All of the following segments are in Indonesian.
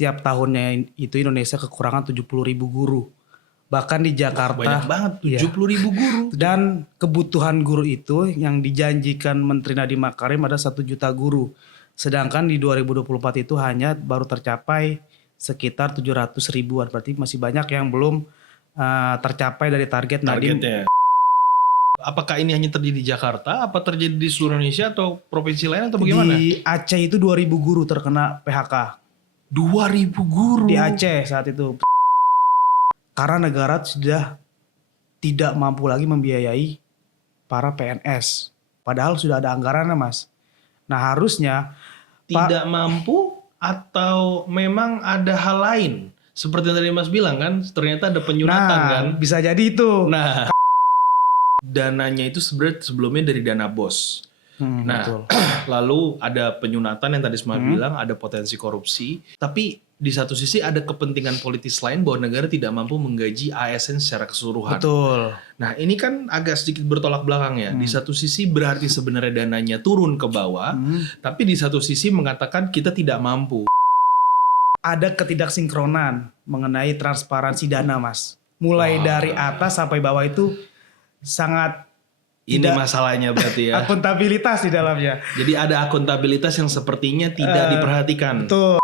setiap tahunnya itu Indonesia kekurangan 70.000 guru. Bahkan di Jakarta banyak banget 70.000 guru. Dan kebutuhan guru itu yang dijanjikan Menteri Nadiem Makarim ada 1 juta guru. Sedangkan di 2024 itu hanya baru tercapai sekitar 700 ribuan. Berarti masih banyak yang belum tercapai dari target Nadiem. Targetnya. Apakah ini hanya terjadi di Jakarta, apa terjadi di seluruh Indonesia atau provinsi lain atau bagaimana? Di Aceh itu 2.000 guru terkena PHK. 2.000 guru? Di Aceh saat itu. Karena negara sudah tidak mampu lagi membiayai para PNS. Padahal sudah ada anggarannya, Mas. Nah harusnya tidak mampu atau memang ada hal lain? Seperti yang tadi Mas bilang kan, ternyata ada penyunatan kan? Bisa jadi itu. Nah, dananya itu sebenarnya sebelumnya dari dana BOS. Nah, betul. Lalu ada penyunatan yang tadi Mas bilang, ada potensi korupsi. Tapi di satu sisi ada kepentingan politis lain bahwa negara tidak mampu menggaji ASN secara keseluruhan. Betul. Nah ini kan agak sedikit bertolak belakang ya. Di satu sisi berarti sebenarnya dananya turun ke bawah. Tapi di satu sisi mengatakan kita tidak mampu. Ada ketidaksinkronan mengenai transparansi dana, Mas. Mulai dari atas sampai bawah itu sangat ini masalahnya berarti ya. Akuntabilitas di dalamnya. Jadi ada akuntabilitas yang sepertinya tidak diperhatikan. Betul.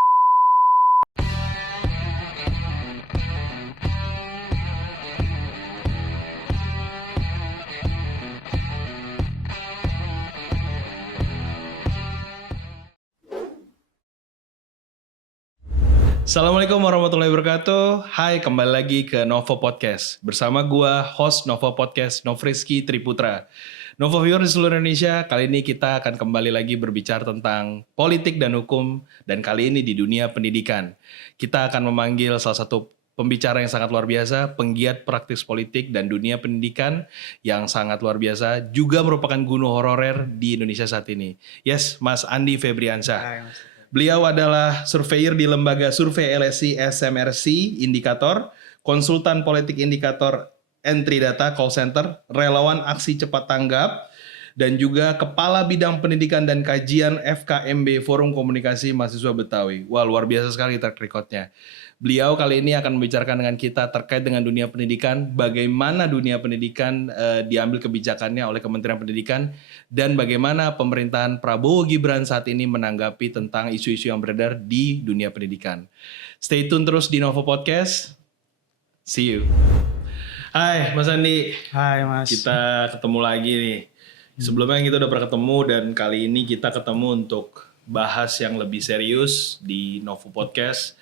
Assalamualaikum warahmatullahi wabarakatuh. Hai, kembali lagi ke Novo Podcast. Bersama gua, host Novo Podcast, Nofriski Triputra. Novo viewer di seluruh Indonesia, kali ini kita akan kembali lagi berbicara tentang politik dan hukum, dan kali ini di dunia pendidikan. Kita akan memanggil salah satu pembicara yang sangat luar biasa, penggiat praktis politik dan dunia pendidikan yang sangat luar biasa, juga merupakan guru honorer di Indonesia saat ini. Yes, Mas Andi Febriansyah. Hai, Mas. Beliau adalah surveyor di lembaga survei LSI SMRC Indikator, konsultan politik indikator Entry Data Call Center, relawan aksi cepat tanggap, dan juga kepala bidang pendidikan dan kajian FKMB Forum Komunikasi Mahasiswa Betawi. Wah, luar biasa sekali track record-nya. Beliau kali ini akan membicarakan dengan kita terkait dengan dunia pendidikan, bagaimana dunia pendidikan diambil kebijakannya oleh Kementerian Pendidikan, dan bagaimana pemerintahan Prabowo Gibran saat ini menanggapi tentang isu-isu yang beredar di dunia pendidikan. Stay tune terus di Novo Podcast. See you. Hai Mas Andi. Hai Mas. Kita ketemu lagi nih. Sebelumnya kita udah pernah ketemu dan kali ini kita ketemu untuk bahas yang lebih serius di Novo Podcast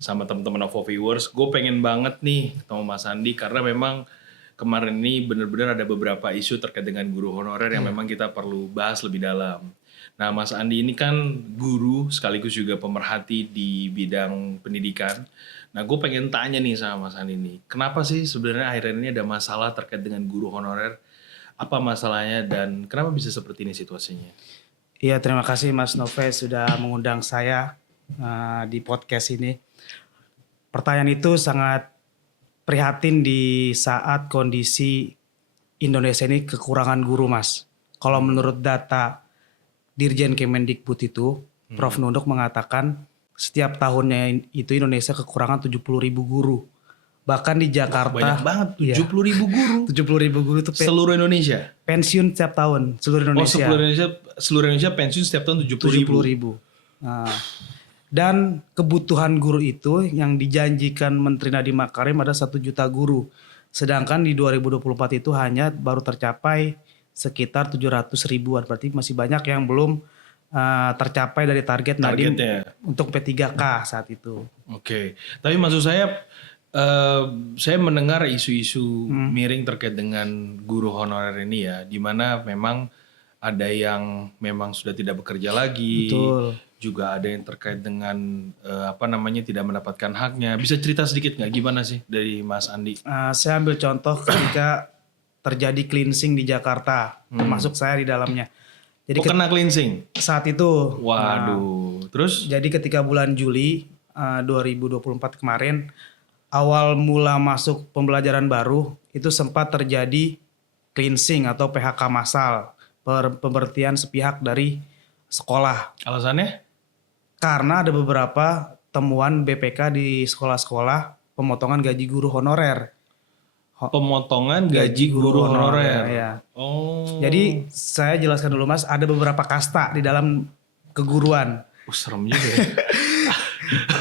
sama teman-teman Novo Viewers. Gue pengen banget nih ketemu Mas Andi karena memang kemarin ini benar-benar ada beberapa isu terkait dengan guru honorer yang memang kita perlu bahas lebih dalam. Nah, Mas Andi ini kan guru sekaligus juga pemerhati di bidang pendidikan. Nah, gue pengen tanya nih sama Mas Andi nih, kenapa sih sebenarnya akhir-akhir ini ada masalah terkait dengan guru honorer? Apa masalahnya dan kenapa bisa seperti ini situasinya? Iya, terima kasih Mas Nove sudah mengundang saya di podcast ini. Pertanyaan itu sangat prihatin di saat kondisi Indonesia ini kekurangan guru, Mas. Kalau menurut data Dirjen Kemendikbud itu, Prof. Nunduk mengatakan setiap tahunnya itu Indonesia kekurangan 70.000 guru. Bahkan di Jakarta banyak banget, 70.000 guru. 70.000 guru itu seluruh Indonesia. Pensiun setiap tahun, seluruh Indonesia. Seluruh Indonesia pensiun setiap tahun 70.000. Nah, dan kebutuhan guru itu yang dijanjikan Menteri Nadiem Makarim ada 1 juta guru. Sedangkan di 2024 itu hanya baru tercapai sekitar 700 ribuan. Berarti masih banyak yang belum tercapai dari target Nadiem untuk P3K saat itu. Oke. Tapi maksud saya mendengar isu-isu miring terkait dengan guru honorer ini ya, di mana memang ada yang memang sudah tidak bekerja lagi. Betul. Juga ada yang terkait dengan tidak mendapatkan haknya. Bisa cerita sedikit nggak gimana sih dari Mas Andi? Saya ambil contoh ketika terjadi cleansing di Jakarta, termasuk saya di dalamnya. Jadi kena cleansing? Saat itu. Waduh, terus? Jadi ketika bulan Juli 2024 kemarin, awal mula masuk pembelajaran baru, itu sempat terjadi cleansing atau PHK massal, pemberhentian sepihak dari sekolah. Alasannya? Karena ada beberapa temuan BPK di sekolah-sekolah pemotongan gaji guru honorer. Pemotongan gaji guru honorer. Ya. Oh. Jadi saya jelaskan dulu Mas, ada beberapa kasta di dalam keguruan. Serem juga ya.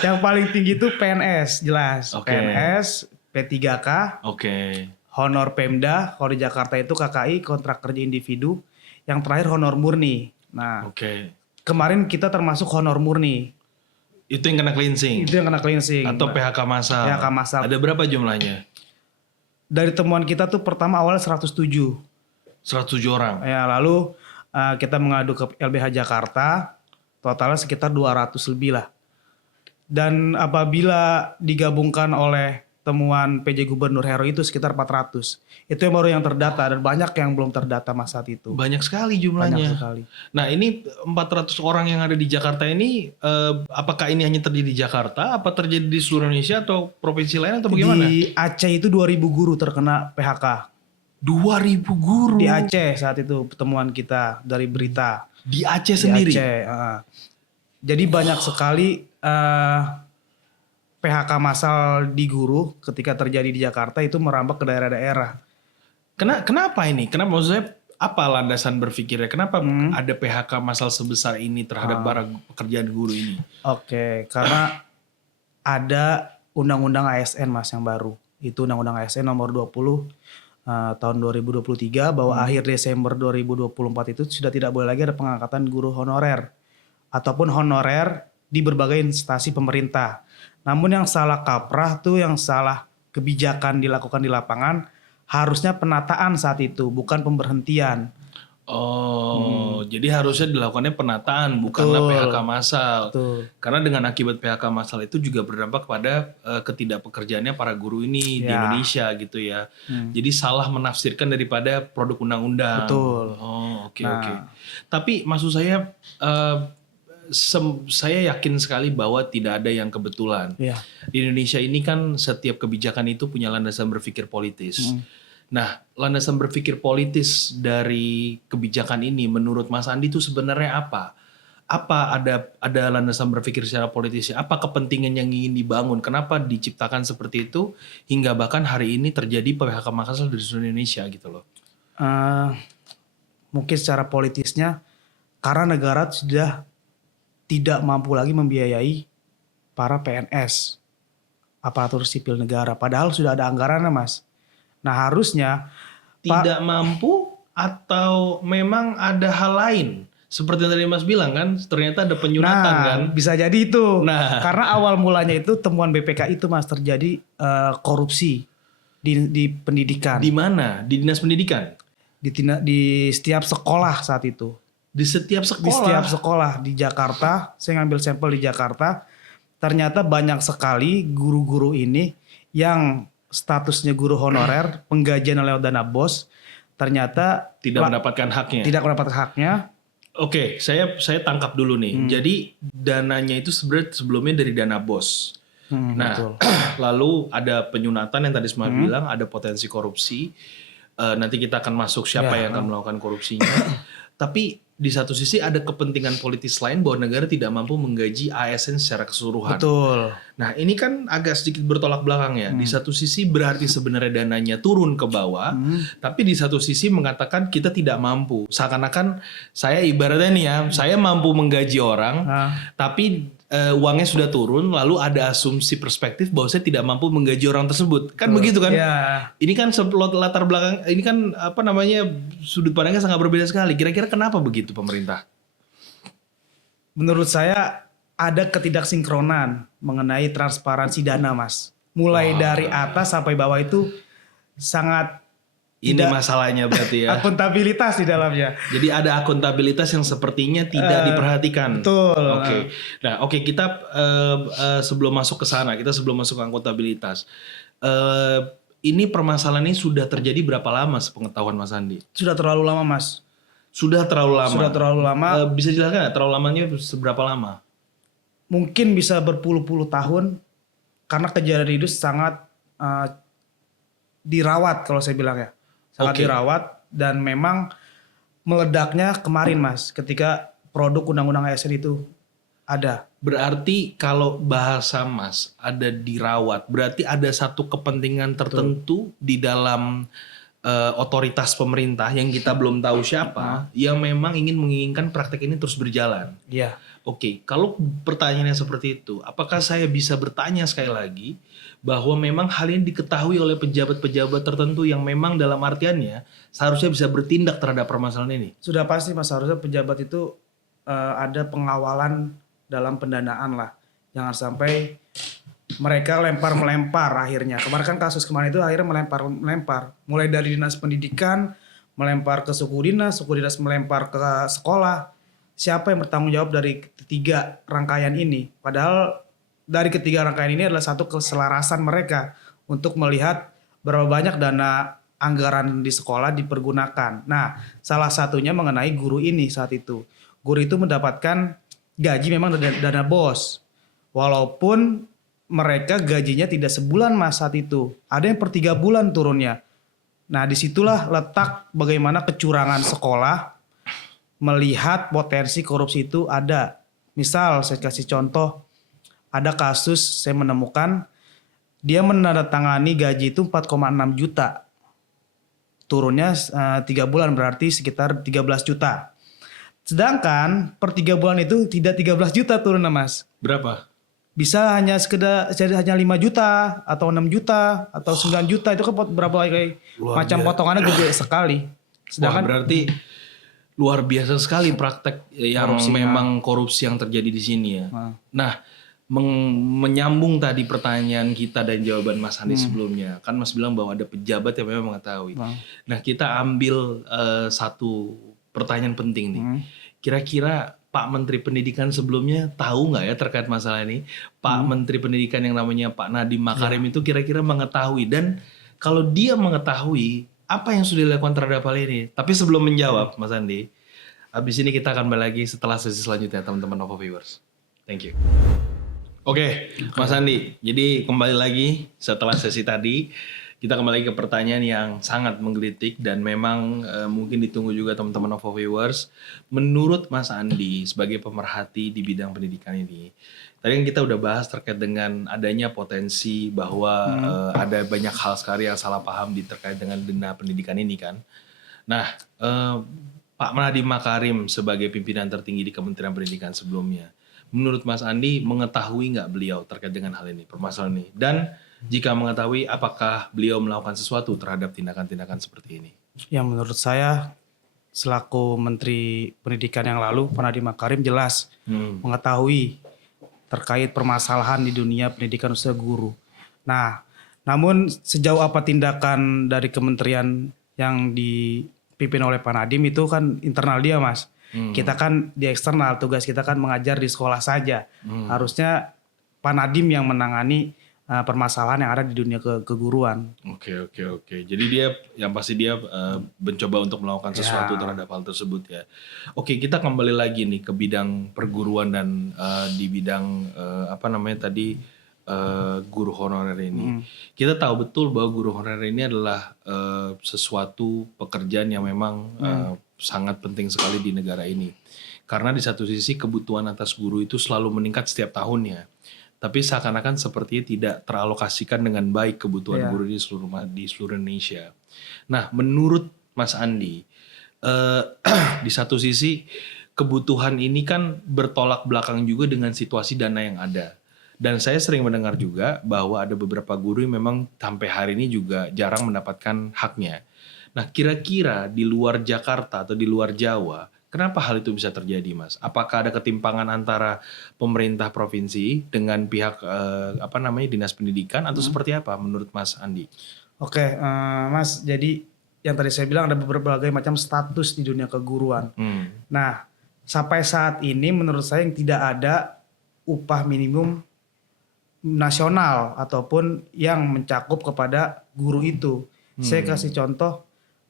Yang paling tinggi itu PNS, jelas. Oke. PNS, P3K, Oke. honor Pemda, kalau di Jakarta itu KKI, kontrak kerja individu. Yang terakhir honor murni. Nah, Oke. kemarin kita termasuk honor murni. Itu yang kena cleansing. Itu yang kena cleansing. Atau PHK massal. PHK massal. Ada berapa jumlahnya? Dari temuan kita tuh pertama awalnya 107. 107 orang. Ya, lalu kita mengadu ke LBH Jakarta, totalnya sekitar 200 lebih lah. Dan apabila digabungkan oleh temuan PJ Gubernur Hero itu sekitar 400. Itu yang baru yang terdata dan banyak yang belum terdata mas saat itu. Banyak sekali jumlahnya. Banyak sekali. Nah ini 400 orang yang ada di Jakarta ini, apakah ini hanya terjadi di Jakarta, apa terjadi di seluruh Indonesia atau provinsi lain atau bagaimana? Di Aceh itu 2.000 guru terkena PHK. 2.000 guru? Di Aceh saat itu pertemuan kita dari berita. Di Aceh sendiri? Di Aceh. Jadi banyak sekali PHK massal di guru ketika terjadi di Jakarta itu merambah ke daerah-daerah. Kenapa ini? Kenapa maksudnya apa landasan berpikirnya? Kenapa ada PHK massal sebesar ini terhadap para pekerjaan guru ini? Oke, karena ada undang-undang ASN mas yang baru. Itu undang-undang ASN nomor 20 tahun 2023 bahwa akhir Desember 2024 itu sudah tidak boleh lagi ada pengangkatan guru honorer ataupun honorer di berbagai instansi pemerintah. Namun yang salah kaprah tuh, yang salah kebijakan dilakukan di lapangan, harusnya penataan saat itu, bukan pemberhentian. Jadi harusnya dilakukannya penataan, bukanlah PHK massal. Betul. Karena dengan akibat PHK massal itu juga berdampak kepada ketidakpekerjaannya para guru ini di Indonesia gitu ya. Jadi salah menafsirkan daripada produk undang-undang. Betul. Oke. Tapi maksud saya, saya yakin sekali bahwa tidak ada yang kebetulan. Ya. Di Indonesia ini kan setiap kebijakan itu punya landasan berpikir politis. Nah, landasan berpikir politis dari kebijakan ini menurut Mas Andi itu sebenarnya apa? Apa ada landasan berpikir secara politisnya? Apa kepentingan yang ingin dibangun? Kenapa diciptakan seperti itu hingga bahkan hari ini terjadi PHK massal di seluruh Indonesia gitu loh? Mungkin secara politisnya karena negara sudah tidak mampu lagi membiayai para PNS, aparatur sipil negara. Padahal sudah ada anggarannya mas. Nah harusnya tidak mampu atau memang ada hal lain. Seperti yang tadi Mas bilang kan, ternyata ada penyunatan kan. Bisa jadi itu. Nah. Karena awal mulanya itu temuan BPK itu mas terjadi korupsi di pendidikan. Di mana? Di dinas pendidikan? Di setiap sekolah saat itu. Di setiap sekolah? Di setiap sekolah di Jakarta. Saya ngambil sampel di Jakarta. Ternyata banyak sekali guru-guru ini yang statusnya guru honorer, penggajian lewat dana BOS, ternyata tidak mendapatkan haknya. Tidak mendapatkan haknya. Oke, saya tangkap dulu nih. Jadi dananya itu sebenarnya sebelumnya dari dana BOS. Nah, betul. Lalu ada penyunatan yang tadi Smart bilang, ada potensi korupsi. Nanti kita akan masuk siapa yang akan melakukan korupsinya. Tapi di satu sisi ada kepentingan politis lain bahwa negara tidak mampu menggaji ASN secara keseluruhan. Betul. Nah ini kan agak sedikit bertolak belakang ya. Di satu sisi berarti sebenarnya dananya turun ke bawah, tapi di satu sisi mengatakan kita tidak mampu. Seakan-akan saya ibaratnya nih ya, saya mampu menggaji orang, tapi uangnya sudah turun, lalu ada asumsi perspektif bahwa saya tidak mampu menggaji orang tersebut. Kan begitu kan? Ya. Ini kan latar belakang, ini kan apa namanya, sudut pandangnya sangat berbeda sekali. Kira-kira kenapa begitu pemerintah? Menurut saya ada ketidaksinkronan mengenai transparansi dana mas. Mulai dari atas sampai bawah itu sangat ini masalahnya berarti ya. Akuntabilitas di dalamnya. Jadi ada akuntabilitas yang sepertinya tidak diperhatikan. Betul. Oke. Nah, kita sebelum masuk ke sana, kita sebelum masuk ke akuntabilitas. Ini permasalahan ini sudah terjadi berapa lama sepengetahuan Mas Andi? Sudah terlalu lama mas. Sudah terlalu lama. Sudah terlalu lama. Bisa jelaskan nggak terlalu lamanya seberapa lama? Mungkin bisa berpuluh-puluh tahun karena kejadian itu sangat dirawat kalau saya bilang ya. Sangat dirawat dan memang meledaknya kemarin mas ketika produk undang-undang ASN itu Ada. Berarti kalau bahasa Mas ada dirawat, berarti ada satu kepentingan tertentu di dalam otoritas pemerintah yang kita belum tahu siapa, yang memang menginginkan praktek ini terus berjalan. Iya. Oke, kalau pertanyaannya seperti itu, apakah saya bisa bertanya sekali lagi bahwa memang hal ini diketahui oleh pejabat-pejabat tertentu yang memang dalam artiannya seharusnya bisa bertindak terhadap permasalahan ini? Sudah pasti Mas, harusnya pejabat itu ada pengawalan dalam pendanaan lah. Jangan sampai mereka melempar akhirnya. Kemarin kan kasus kemarin itu akhirnya melempar. Mulai dari dinas pendidikan, melempar ke suku dinas melempar ke sekolah. Siapa yang bertanggung jawab dari ketiga rangkaian ini? Padahal dari ketiga rangkaian ini adalah satu keselarasan mereka untuk melihat berapa banyak dana anggaran di sekolah dipergunakan. Nah, salah satunya mengenai guru ini saat itu. Guru itu mendapatkan gaji memang dana BOS. Walaupun mereka gajinya tidak sebulan Mas saat itu. Ada yang per 3 bulan turunnya. Nah disitulah letak bagaimana kecurangan sekolah melihat potensi korupsi itu ada. Misal saya kasih contoh, ada kasus saya menemukan dia menandatangani gaji itu 4,6 juta. Turunnya 3 bulan berarti sekitar 13 juta. Sedangkan per 3 bulan itu tidak 13 juta turunnya Mas. Berapa? Bisa hanya hanya 5 juta atau 6 juta atau 9 juta, itu kan berapa macam potongannya gede sekali. Sedangkan berarti luar biasa sekali praktek yang memang korupsi yang terjadi di sini ya. Nah, menyambung tadi pertanyaan kita dan jawaban Mas Andi sebelumnya, kan Mas bilang bahwa ada pejabat yang memang mengetahui. Nah, kita ambil satu pertanyaan penting nih. Kira-kira Pak Menteri Pendidikan sebelumnya tahu nggak ya terkait masalah ini? Pak Menteri Pendidikan yang namanya Pak Nadiem Makarim itu kira-kira mengetahui, dan kalau dia mengetahui apa yang sudah dilakukan terhadap hal ini? Tapi sebelum menjawab Mas Andi, habis ini kita akan kembali lagi setelah sesi selanjutnya teman-teman Nova Viewers. Thank you. Oke, Mas Andi, jadi kembali lagi setelah sesi tadi. Kita kembali ke pertanyaan yang sangat menggelitik dan memang mungkin ditunggu juga teman-teman Nova Viewers. Menurut Mas Andi sebagai pemerhati di bidang pendidikan ini, tadi kan kita udah bahas terkait dengan adanya potensi bahwa ada banyak hal sekali yang salah paham terkait dengan dana pendidikan ini kan. Nah, Pak Nadiem Makarim sebagai pimpinan tertinggi di Kementerian Pendidikan sebelumnya, menurut Mas Andi mengetahui nggak beliau terkait dengan hal ini, permasalahan ini? Dan jika mengetahui, apakah beliau melakukan sesuatu terhadap tindakan-tindakan seperti ini? Ya menurut saya selaku Menteri Pendidikan yang lalu, Pak Nadiem Makarim jelas mengetahui terkait permasalahan di dunia pendidikan usaha guru. Nah, namun sejauh apa tindakan dari kementerian yang dipimpin oleh Pak Nadiem itu kan internal dia Mas. Kita kan di eksternal, tugas kita kan mengajar di sekolah saja. Harusnya Pak Nadiem yang menangani permasalahan yang ada di dunia keguruan. Oke. Jadi dia yang pasti dia mencoba untuk melakukan sesuatu terhadap hal tersebut ya. Oke, kita kembali lagi nih ke bidang perguruan dan di bidang guru honorer ini. Kita tahu betul bahwa guru honorer ini adalah sesuatu pekerjaan yang memang sangat penting sekali di negara ini. Karena di satu sisi kebutuhan atas guru itu selalu meningkat setiap tahunnya. Tapi seakan-akan sepertinya tidak teralokasikan dengan baik kebutuhan guru di seluruh Indonesia. Nah, menurut Mas Andi, di satu sisi kebutuhan ini kan bertolak belakang juga dengan situasi dana yang ada. Dan saya sering mendengar juga bahwa ada beberapa guru yang memang sampai hari ini juga jarang mendapatkan haknya. Nah, kira-kira di luar Jakarta atau di luar Jawa, kenapa hal itu bisa terjadi, Mas? Apakah ada ketimpangan antara pemerintah provinsi dengan pihak dinas pendidikan atau seperti apa menurut Mas Andi? Oke, Mas. Jadi yang tadi saya bilang ada berbagai macam status di dunia keguruan. Nah, sampai saat ini menurut saya yang tidak ada upah minimum nasional ataupun yang mencakup kepada guru itu. Saya kasih contoh,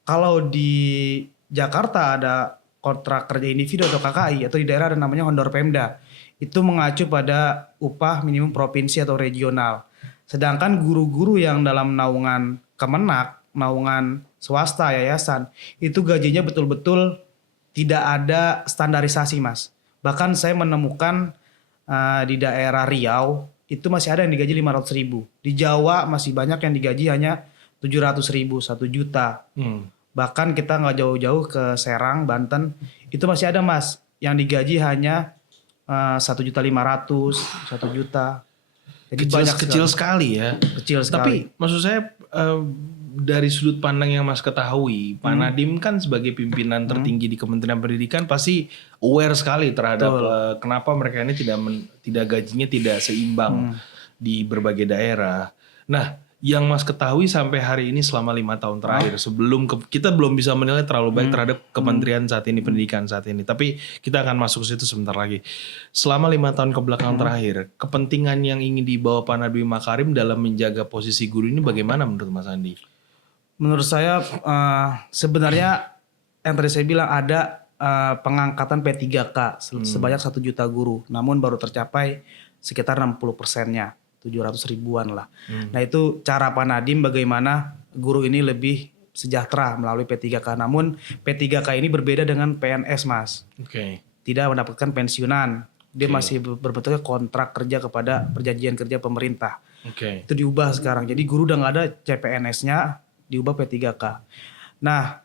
kalau di Jakarta ada kontrak kerja individu atau KKI, atau di daerah ada namanya Honor Pemda. Itu mengacu pada upah minimum provinsi atau regional. Sedangkan guru-guru yang dalam naungan Kemenak, naungan swasta, yayasan, itu gajinya betul-betul tidak ada standarisasi, Mas. Bahkan saya menemukan di daerah Riau itu masih ada yang digaji 500.000. Di Jawa masih banyak yang digaji hanya 700.000, 1 juta. Bahkan kita nggak jauh-jauh ke Serang, Banten, itu masih ada Mas yang digaji hanya 1.500.000, 1 juta. Jadi Kecil sekali ya. Kecil sekali. Tapi maksud saya dari sudut pandang yang Mas ketahui, Pak Nadiem kan sebagai pimpinan tertinggi di Kementerian Pendidikan pasti aware sekali terhadap kenapa mereka ini tidak gajinya tidak seimbang di berbagai daerah. Nah, yang Mas ketahui sampai hari ini selama 5 tahun terakhir, sebelum kita belum bisa menilai terlalu baik terhadap kementerian saat ini, pendidikan saat ini. Tapi kita akan masuk ke situ sebentar lagi. Selama 5 tahun kebelakang terakhir, kepentingan yang ingin dibawa Pak Nadiem Makarim dalam menjaga posisi guru ini bagaimana menurut Mas Andi? Menurut saya sebenarnya yang tadi saya bilang ada pengangkatan P3K sebanyak 1 juta guru. Namun baru tercapai sekitar 60%-nya. 700 ribuan lah. Nah itu cara Pak Nadiem bagaimana guru ini lebih sejahtera melalui P3K. Namun P3K ini berbeda dengan PNS Mas. Tidak mendapatkan pensiunan. Dia masih berbentuknya kontrak kerja kepada perjanjian kerja pemerintah. Itu diubah sekarang. Jadi guru udah nggak ada CPNS-nya, diubah P3K. Nah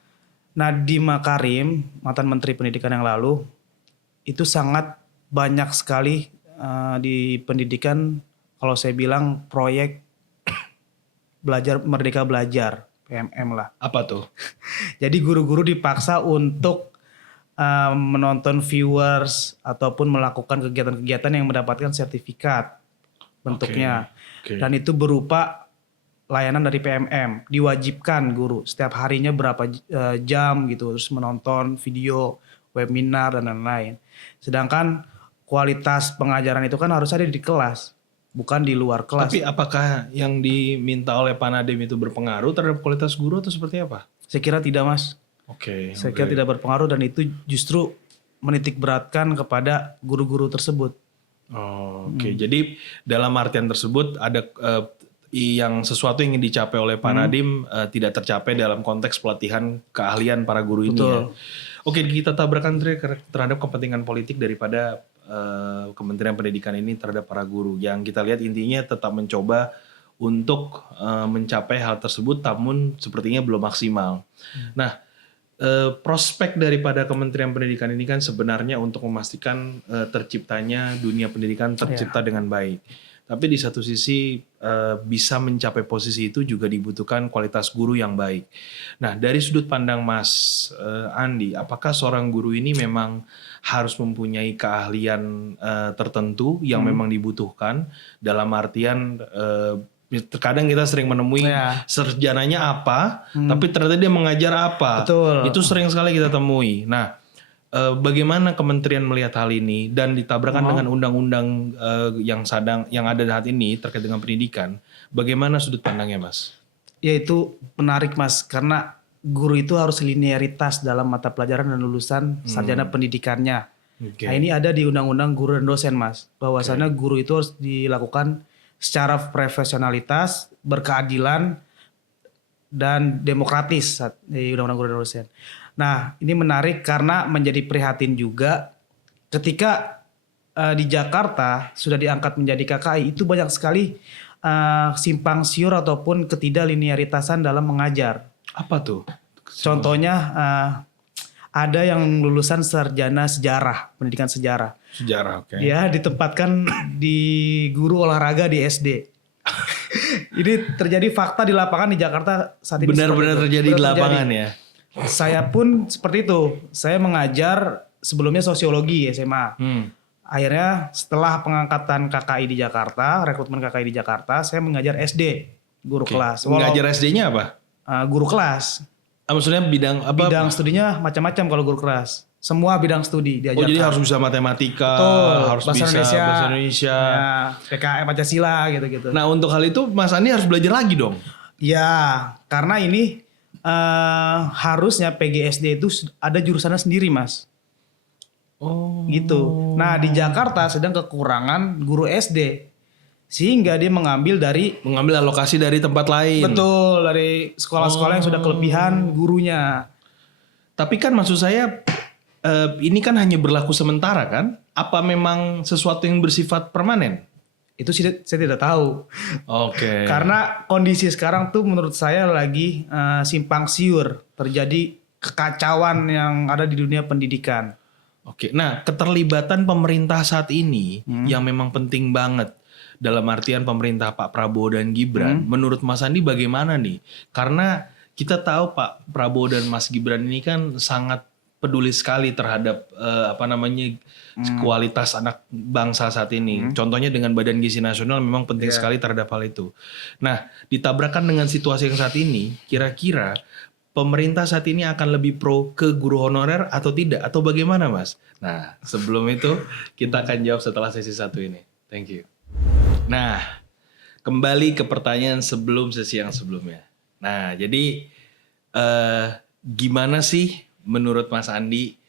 Nadiem Makarim, mantan Menteri Pendidikan yang lalu, itu sangat banyak sekali di pendidikan. Kalau saya bilang proyek Merdeka Belajar, PMM lah. Apa tuh? Jadi guru-guru dipaksa untuk menonton viewers ataupun melakukan kegiatan-kegiatan yang mendapatkan sertifikat bentuknya. Dan itu berupa layanan dari PMM. Diwajibkan guru setiap harinya berapa jam gitu, terus menonton video, webinar dan lain-lain. Sedangkan kualitas pengajaran itu kan harus ada di kelas, bukan di luar kelas. Tapi apakah yang diminta oleh Pak Nadiem itu berpengaruh terhadap kualitas guru atau seperti apa? Saya kira tidak Mas. Saya kira tidak berpengaruh dan itu justru menitik beratkan kepada guru-guru tersebut. Jadi dalam artian tersebut ada yang sesuatu yang ingin dicapai oleh Pak Nadiem tidak tercapai dalam konteks pelatihan keahlian para guru ini. Ya? Kita tabrakan terhadap kepentingan politik daripada Kementerian Pendidikan ini terhadap para guru. Yang kita lihat intinya tetap mencoba untuk mencapai hal tersebut, namun sepertinya belum maksimal. Nah, prospek daripada Kementerian Pendidikan ini kan sebenarnya untuk memastikan terciptanya dunia pendidikan tercipta dengan baik. Tapi di satu sisi bisa mencapai posisi itu juga dibutuhkan kualitas guru yang baik. Nah, dari sudut pandang Mas Andi, apakah seorang guru ini memang harus mempunyai keahlian tertentu yang memang dibutuhkan? Dalam artian terkadang kita sering menemui sarjananya apa, tapi ternyata dia mengajar apa. Itu sering sekali kita temui. Nah, bagaimana kementerian melihat hal ini dan ditabrakan dengan undang-undang yang ada saat ini terkait dengan pendidikan, bagaimana sudut pandangnya Mas? Ya itu menarik Mas, karena guru itu harus linearitas dalam mata pelajaran dan lulusan sarjana pendidikannya. Nah ini ada di undang-undang guru dan dosen Mas, bahwasannya guru itu harus dilakukan secara profesionalitas, berkeadilan, dan demokratis di undang-undang guru dan dosen. Nah ini menarik karena menjadi prihatin juga ketika di Jakarta sudah diangkat menjadi KKI, itu banyak sekali simpang siur ataupun ketidaklinearitasan dalam mengajar. Apa tuh? Contohnya ada yang lulusan sarjana sejarah, pendidikan sejarah. Dia ditempatkan di guru olahraga di SD. Ini terjadi fakta di lapangan di Jakarta saat ini. Benar-benar terjadi di lapangan ya. Saya pun seperti itu. Saya mengajar sebelumnya sosiologi SMA. Akhirnya setelah pengangkatan KKI di Jakarta, rekrutmen KKI di Jakarta, saya mengajar SD, guru kelas. Mengajar SD-nya apa? Guru kelas. Maksudnya bidang apa? Bidang studinya macam-macam kalau guru kelas. Semua bidang studi diajarkan. Jadi harus bisa matematika, harus bahasa bisa bahasa Indonesia, PKM Pancasila gitu-gitu. Nah untuk hal itu Mas Andi harus belajar lagi dong. Ya, karena ini harusnya PGSD itu ada jurusannya sendiri Mas. Gitu. Nah di Jakarta sedang kekurangan guru SD. Sehingga dia mengambil alokasi dari tempat lain. Betul, dari sekolah-sekolah yang sudah kelebihan gurunya. Tapi kan maksud saya ini kan hanya berlaku sementara kan? Apa memang sesuatu yang bersifat permanen? Itu sih saya tidak tahu. Oke. Karena kondisi sekarang tuh menurut saya lagi simpang siur, terjadi kekacauan yang ada di dunia pendidikan. Oke, nah keterlibatan pemerintah saat ini yang memang penting banget dalam artian pemerintah Pak Prabowo dan Gibran. Menurut Mas Andi bagaimana nih? Karena kita tahu Pak Prabowo dan Mas Gibran ini kan sangat peduli sekali terhadap kualitas anak bangsa saat ini. Contohnya dengan Badan Gizi Nasional memang penting sekali terhadap hal itu. Nah, ditabrakan dengan situasi yang saat ini, kira-kira pemerintah saat ini akan lebih pro ke guru honorer atau tidak? Atau bagaimana Mas? Nah sebelum itu kita akan jawab setelah sesi 1 ini. Thank you. Nah kembali ke pertanyaan sebelum sesi yang sebelumnya. Nah jadi gimana sih menurut Mas Andi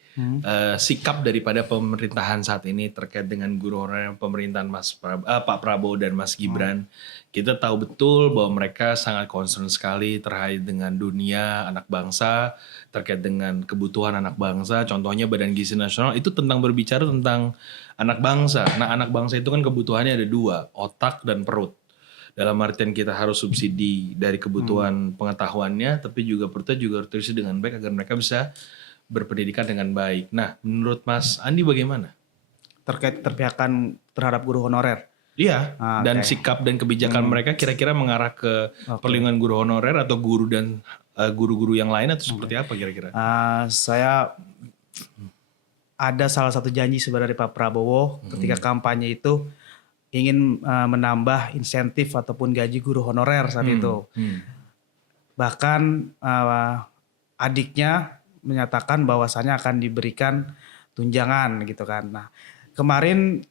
sikap daripada pemerintahan saat ini terkait dengan guru honorer pemerintahan Pak Prabowo dan Mas Gibran? Kita tahu betul bahwa mereka sangat concern sekali terkait dengan dunia anak bangsa, terkait dengan kebutuhan anak bangsa. Contohnya Badan Gizi Nasional itu berbicara tentang anak bangsa. Nah anak bangsa itu kan kebutuhannya ada 2, otak dan perut. Dalam artian kita harus subsidi dari kebutuhan pengetahuannya, tapi juga perutnya juga harus terisi dengan baik agar mereka bisa berpendidikan dengan baik. Nah menurut Mas Andi bagaimana? Terkait keterpihakan terhadap guru honorer. Iya, dan sikap dan kebijakan mereka kira-kira mengarah ke perlindungan guru honorer atau guru dan guru-guru yang lain atau seperti apa kira-kira? Saya ada salah satu janji sebenarnya dari Pak Prabowo ketika kampanye itu ingin menambah insentif ataupun gaji guru honorer saat itu. Bahkan adiknya menyatakan bahwasannya akan diberikan tunjangan gitu kan. Nah kemarin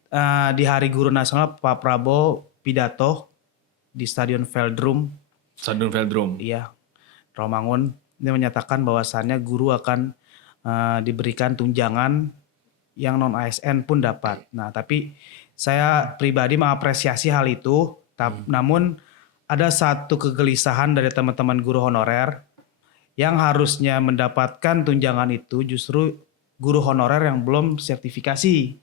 di Hari Guru Nasional Pak Prabowo pidato di Stadion Veldrum. Stadion Veldrum. Iya, Rawamangun. Dia menyatakan bahwasannya guru akan diberikan tunjangan yang non ASN pun dapat. Nah, tapi saya pribadi mengapresiasi hal itu. Namun ada satu kegelisahan dari teman-teman guru honorer yang harusnya mendapatkan tunjangan itu justru guru honorer yang belum sertifikasi.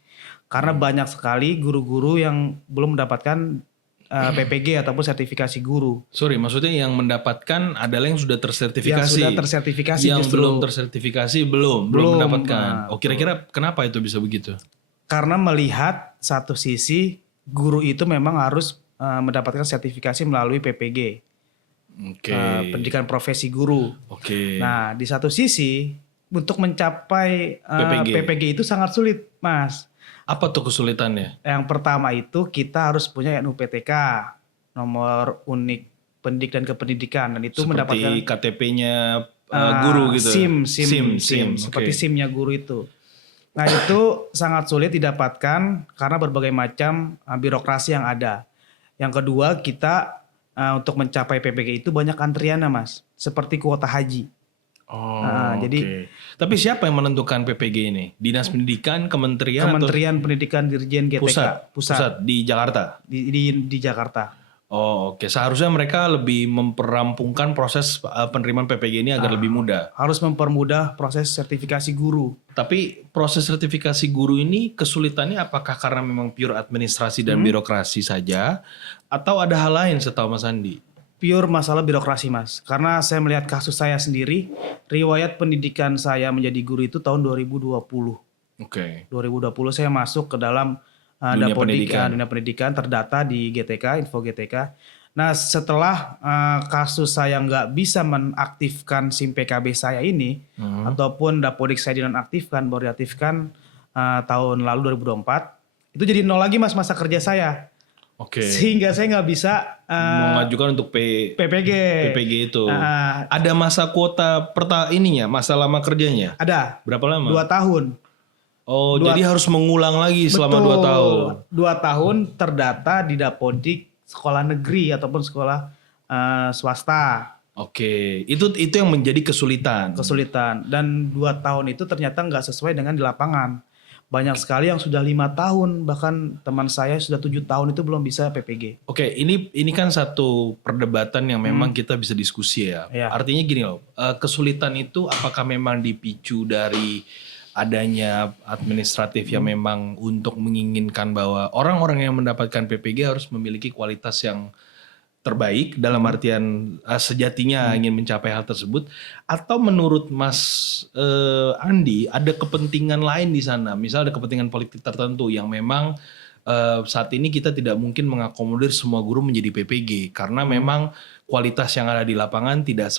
Karena banyak sekali guru-guru yang belum mendapatkan PPG ataupun sertifikasi guru. Sorry, maksudnya yang mendapatkan adalah yang sudah tersertifikasi. Yang sudah tersertifikasi yang justru. belum tersertifikasi belum mendapatkan. Kira-kira kenapa itu bisa begitu? Karena melihat satu sisi guru itu memang harus mendapatkan sertifikasi melalui PPG. Pendidikan profesi guru. Nah, di satu sisi untuk mencapai PPG itu sangat sulit, Mas. Apa tuh kesulitannya? Yang pertama itu kita harus punya NUPTK, nomor unik pendidik dan kependidikan, dan itu seperti mendapatkan KTP-nya guru gitu. SIM. Seperti SIM-nya guru itu. Nah itu sangat sulit didapatkan karena berbagai macam birokrasi yang ada. Yang kedua kita untuk mencapai PPG itu banyak antriannya Mas, seperti kuota haji. Jadi tapi siapa yang menentukan PPG ini? Dinas Pendidikan, Kementerian Pendidikan Dirjen GTK pusat di Jakarta. Di Jakarta. Seharusnya mereka lebih memperampungkan proses penerimaan PPG ini agar lebih mudah. Harus mempermudah proses sertifikasi guru. Tapi proses sertifikasi guru ini kesulitannya apakah karena memang pure administrasi dan birokrasi saja atau ada hal lain setahu Mas Andi? Pure masalah birokrasi Mas. Karena saya melihat kasus saya sendiri, riwayat pendidikan saya menjadi guru itu tahun 2020. 2020 saya masuk ke dalam dunia pendidikan terdata di GTK, Info GTK. Nah setelah kasus saya nggak bisa menaktifkan SIM PKB saya ini, ataupun Dapodik saya dinonaktifkan, baru diaktifkan tahun lalu 2024, itu jadi nol lagi Mas masa kerja saya. Sehingga saya nggak bisa mengajukan untuk PPG itu. Ada masa kuota masa lama kerjanya? Ada. Berapa lama? 2 tahun. Jadi harus mengulang lagi selama 2 tahun. 2 tahun terdata di Dapodik sekolah negeri ataupun sekolah swasta. Itu yang menjadi kesulitan. Dan 2 tahun itu ternyata nggak sesuai dengan di lapangan. Banyak sekali yang sudah 5 tahun, bahkan teman saya sudah 7 tahun itu belum bisa PPG. Ini kan satu perdebatan yang memang kita bisa diskusi ya. Artinya gini loh, kesulitan itu apakah memang dipicu dari adanya administratif yang memang untuk menginginkan bahwa orang-orang yang mendapatkan PPG harus memiliki kualitas yang terbaik dalam artian sejatinya ingin mencapai hal tersebut, atau menurut Mas Andi ada kepentingan lain di sana, misal ada kepentingan politik tertentu yang memang saat ini kita tidak mungkin mengakomodir semua guru menjadi PPG karena memang kualitas yang ada di lapangan tidak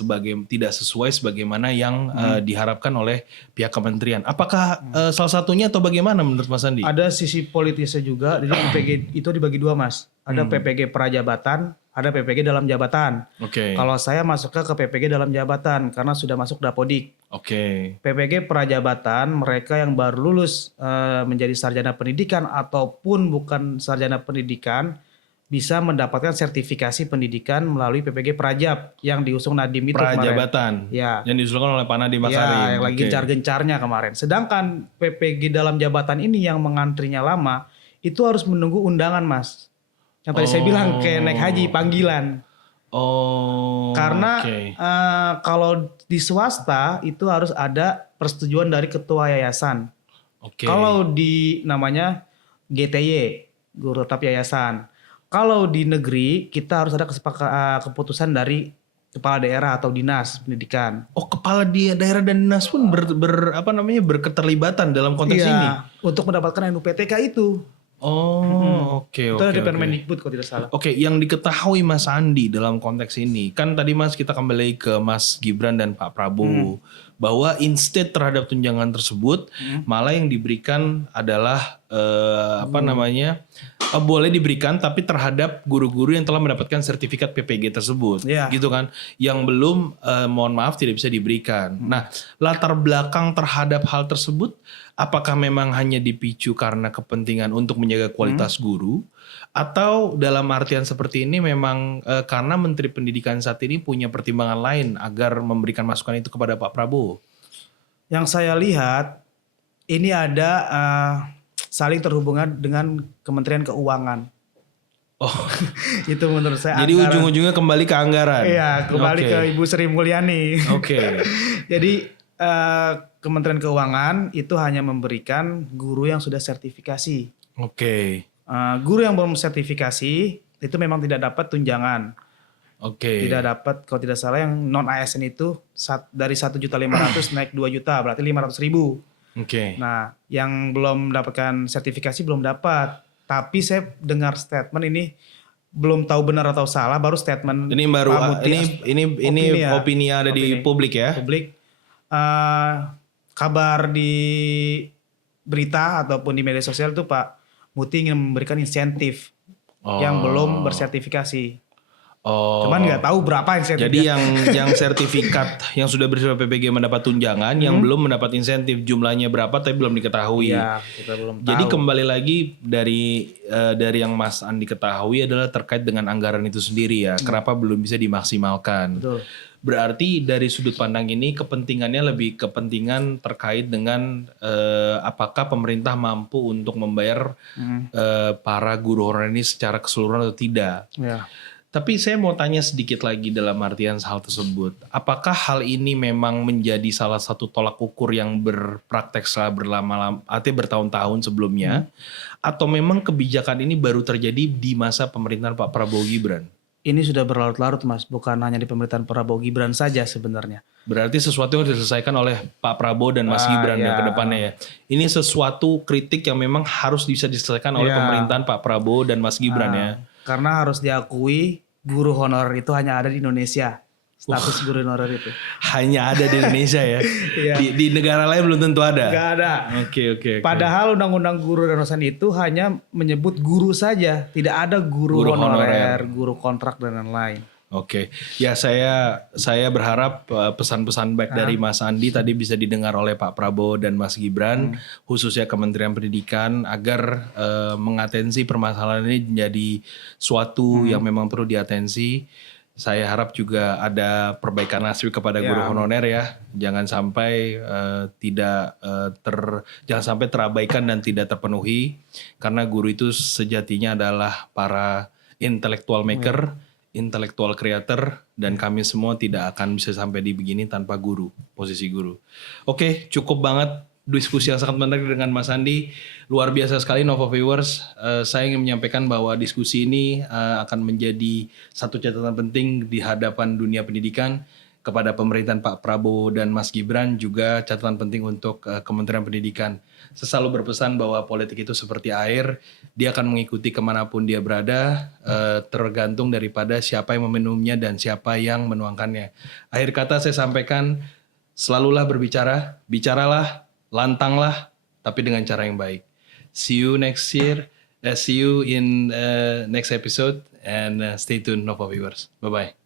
sesuai sebagaimana yang diharapkan oleh pihak kementerian. Apakah salah satunya atau bagaimana menurut Mas Andi? Ada sisi politisnya juga. Jadi PPG itu dibagi dua, Mas. Ada PPG prajabatan, ada PPG dalam jabatan. Oke. Kalau saya masuknya ke PPG dalam jabatan karena sudah masuk Dapodik. Oke. PPG prajabatan mereka yang baru lulus menjadi sarjana pendidikan ataupun bukan sarjana pendidikan bisa mendapatkan sertifikasi pendidikan melalui PPG Prajab yang diusung Nadiem itu Prajabatan. kemarin. Ya. Yang diusulkan oleh Pak Nadiem Makarim. Ya, yang lagi gencar-gencarnya kemarin. Sedangkan PPG dalam jabatan ini yang mengantrinya lama itu harus menunggu undangan, Mas. Yang tadi saya bilang kayak naik haji panggilan. Oh. Karena kalau di swasta itu harus ada persetujuan dari ketua yayasan. Oke. Kalau di namanya GTY, guru tetap yayasan. Kalau di negeri kita harus ada keputusan dari kepala daerah atau dinas pendidikan. Oh, kepala daerah dan dinas pun berketerlibatan dalam konteks ini. Untuk mendapatkan NUPTK itu. Oh, oke. Itu dari Permendikbud kalau tidak salah. Oke, yang diketahui Mas Andi dalam konteks ini, kan tadi Mas kita kembali ke Mas Gibran dan Pak Prabowo, bahwa instead terhadap tunjangan tersebut, malah yang diberikan adalah boleh diberikan tapi terhadap guru-guru yang telah mendapatkan sertifikat PPG tersebut, gitu kan? Yang belum, mohon maaf tidak bisa diberikan. Nah, latar belakang terhadap hal tersebut, apakah memang hanya dipicu karena kepentingan untuk menjaga kualitas guru, atau dalam artian seperti ini memang karena Menteri Pendidikan saat ini punya pertimbangan lain agar memberikan masukan itu kepada Pak Prabowo? Yang saya lihat ini ada saling terhubungan dengan Kementerian Keuangan. Oh, itu menurut saya. Jadi ujung-ujungnya kembali ke anggaran. Iya, kembali ke Ibu Sri Mulyani. Oke. Jadi Kementerian Keuangan itu hanya memberikan guru yang sudah sertifikasi. Oke. Guru yang belum sertifikasi itu memang tidak dapat tunjangan. Oke. Tidak dapat, kalau tidak salah yang non ASN itu dari 1.500.000 naik 2 juta, berarti 500.000. Oke. Nah, yang belum mendapatkan sertifikasi belum dapat. Tapi saya dengar statement ini belum tahu benar atau salah, baru statement. Ini baru ini opini ada di publik ya. Publik. Kabar di berita ataupun di media sosial tuh Pak Muti ingin memberikan insentif yang belum bersertifikasi. Cuman nggak tahu berapa insentif. Jadi yang sertifikat yang sudah bersifat PPG mendapat tunjangan, yang belum mendapat insentif jumlahnya berapa tapi belum diketahui. Iya, kita belum tahu. Jadi kembali lagi dari yang Mas Andi ketahui adalah terkait dengan anggaran itu sendiri ya. Kenapa belum bisa dimaksimalkan? Betul. Berarti dari sudut pandang ini kepentingannya lebih kepentingan terkait dengan apakah pemerintah mampu untuk membayar para guru honorer ini secara keseluruhan atau tidak. Ya. Tapi saya mau tanya sedikit lagi dalam artian hal tersebut. Apakah hal ini memang menjadi salah satu tolak ukur yang berpraktek setelah berlama-lama, artinya bertahun-tahun sebelumnya, atau memang kebijakan ini baru terjadi di masa pemerintahan Pak Prabowo Gibran? Ini sudah berlarut-larut Mas, bukan hanya di pemerintahan Prabowo Gibran saja sebenarnya. Berarti sesuatu yang diselesaikan oleh Pak Prabowo dan Mas Gibran ya ke depannya ya. Ini sesuatu kritik yang memang harus bisa diselesaikan oleh pemerintahan Pak Prabowo dan Mas Gibran ya. Karena harus diakui guru honorer itu hanya ada di Indonesia. Status guru honorer itu. Hanya ada di Indonesia ya. Di negara lain belum tentu ada. Gak ada. Oke. Padahal undang-undang guru dan dosen itu hanya menyebut guru saja. Tidak ada guru honorer, guru kontrak dan lain-lain. Oke, ya saya berharap pesan-pesan baik dari Mas Andi tadi bisa didengar oleh Pak Prabowo dan Mas Gibran, khususnya Kementerian Pendidikan agar mengatensi permasalahan ini menjadi suatu yang memang perlu diatensi. Saya harap juga ada perbaikan nasib kepada guru honorer ya, jangan sampai jangan sampai terabaikan dan tidak terpenuhi, karena guru itu sejatinya adalah para intellectual maker. Intellectual creator, dan kami semua tidak akan bisa sampai di begini tanpa guru, posisi guru. Oke, cukup banget diskusi yang sangat menarik dengan Mas Andi. Luar biasa sekali Nova Viewers. Saya ingin menyampaikan bahwa diskusi ini akan menjadi satu catatan penting di hadapan dunia pendidikan kepada pemerintahan Pak Prabowo dan Mas Gibran, juga catatan penting untuk Kementerian Pendidikan. Saya selalu berpesan bahwa politik itu seperti air, dia akan mengikuti kemanapun dia berada, tergantung daripada siapa yang meminumnya dan siapa yang menuangkannya. Akhir kata saya sampaikan, selalulah berbicara, bicaralah, lantanglah, tapi dengan cara yang baik. See you next year, see you in next episode, and stay tuned Nova Viewers. Bye-bye.